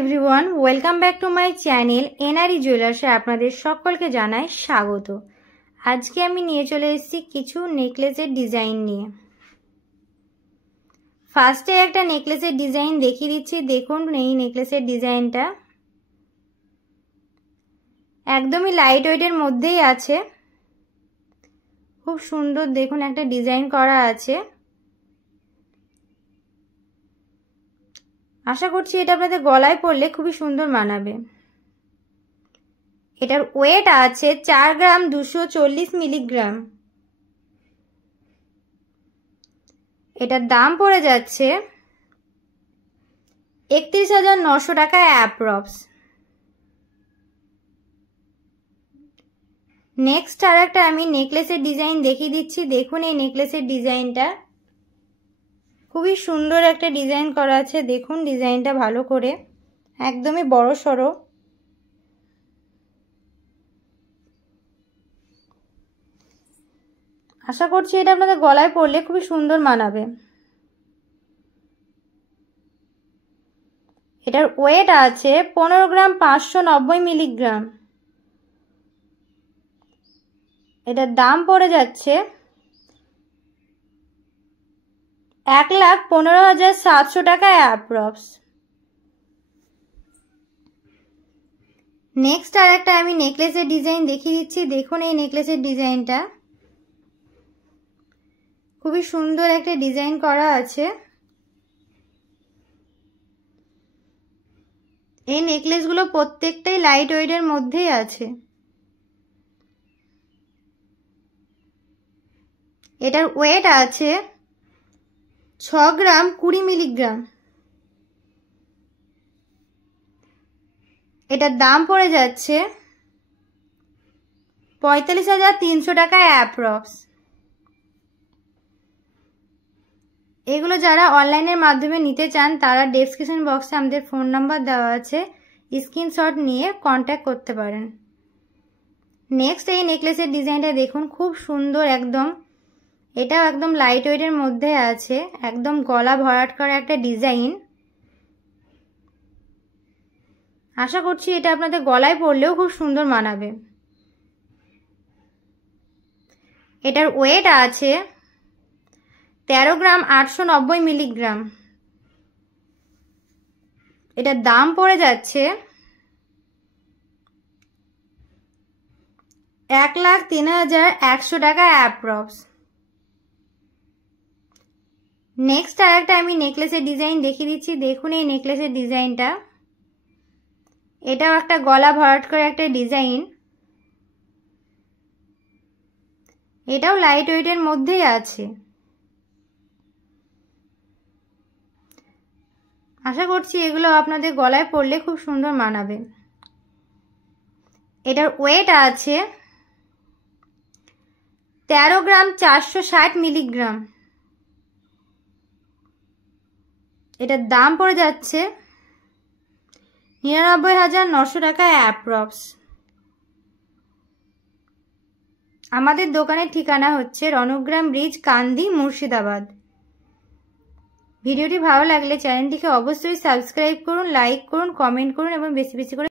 Everyone, welcome back to my channel NRE জুয়েলার্সে আপনাদের সকলকে জানাই স্বাগত। আজকে আমি নিয়ে চলে এসেছি কিছু নেকলেসের ডিজাইন নিয়ে। ফার্স্টে একটা নেকলেসের ডিজাইন দেখিয়ে দিচ্ছি। দেখুন এই নেকলেসের ডিজাইনটা একদমই লাইট ওয়েটের মধ্যেই আছে, খুব সুন্দর। দেখুন একটা ডিজাইন করা আছে। আশা করছি এটা আপনাদের গলায় পরলে খুবই সুন্দর মানাবে। এটার ওয়েট আছে 4 গ্রাম 240 মিলিগ্রাম। এটার দাম পড়ে যাচ্ছে 31,900 টাকা অ্যাপ্রক্স। নেক্সট আর একটা আমি নেকলেসের ডিজাইন দেখিয়ে দিচ্ছি। দেখুন এই নেকলেসের ডিজাইনটা খুবই সুন্দর একটা ডিজাইন করা আছে। দেখুন ডিজাইনটা ভালো করে, একদমই বড় সড়ো। আশা করছি এটা আপনাদের গলায় পরলে খুবই সুন্দর মানাবে। এটার ওয়েট আছে 15 গ্রাম 590 মিলিগ্রাম। এটার দাম পড়ে যাচ্ছে 1,15,700 টাকা অ্যাপ্রক্স। নেক্সট আর একটা আমি নেকলেসের ডিজাইন দেখিয়ে দিচ্ছি। দেখুন এই নেকলেসের ডিজাইনটা খুবই সুন্দর একটা ডিজাইন করা আছে। এই নেকলেসগুলো প্রত্যেকটাই লাইট ওয়েটের মধ্যেই আছে। এটার ওয়েট আছে 6 গ্রাম 20 মিলিগ্রাম। এটার দাম পড়ে যাচ্ছে 45,300 টাকা অ্যাপ্রক্স। এগুলো যারা অনলাইনের মাধ্যমে নিতে চান তারা ডেসক্রিপশন বক্সে আমাদের ফোন নাম্বার দেওয়া আছে, স্ক্রিনশট নিয়ে কন্ট্যাক্ট করতে পারেন। নেক্সট এই নেকলেসের ডিজাইনটা দেখুন, খুব সুন্দর একদম। এটাও একদম লাইট ওয়েটের মধ্যে আছে, একদম গলা ভরাট করা একটা ডিজাইন। আশা করছি এটা আপনাদের গলায় পরলেও খুব সুন্দর মানাবে। এটার ওয়েট আছে 13 গ্রাম 890 মিলিগ্রাম। এটার দাম পড়ে যাচ্ছে 1,03,100 টাকা অ্যাপ্রক্স। নেক্সট আর একটা আমি নেকলেসের ডিজাইন দেখিয়ে দিচ্ছি। দেখুন এই নেকলেসের ডিজাইনটা, এটাও একটা গলা ভরাট করে একটা ডিজাইন। এটাও লাইট ওয়েটের মধ্যেই আছে। আশা করছি এগুলো আপনাদের গলায় পরলে খুব সুন্দর মানাবে। এটার ওয়েট আছে 13 গ্রাম 460 মিলিগ্রাম। এটার দাম পড়ে যাচ্ছে 99,900 টাকা অ্যাপ্রক্স। আমাদের দোকানের ঠিকানা হচ্ছে রণগ্রাম ব্রিজ, কান্দি, মুর্শিদাবাদ। ভিডিওটি ভালো লাগলে চ্যানেলটিকে অবশ্যই সাবস্ক্রাইব করুন, লাইক করুন, কমেন্ট করুন এবং বেশি বেশি করে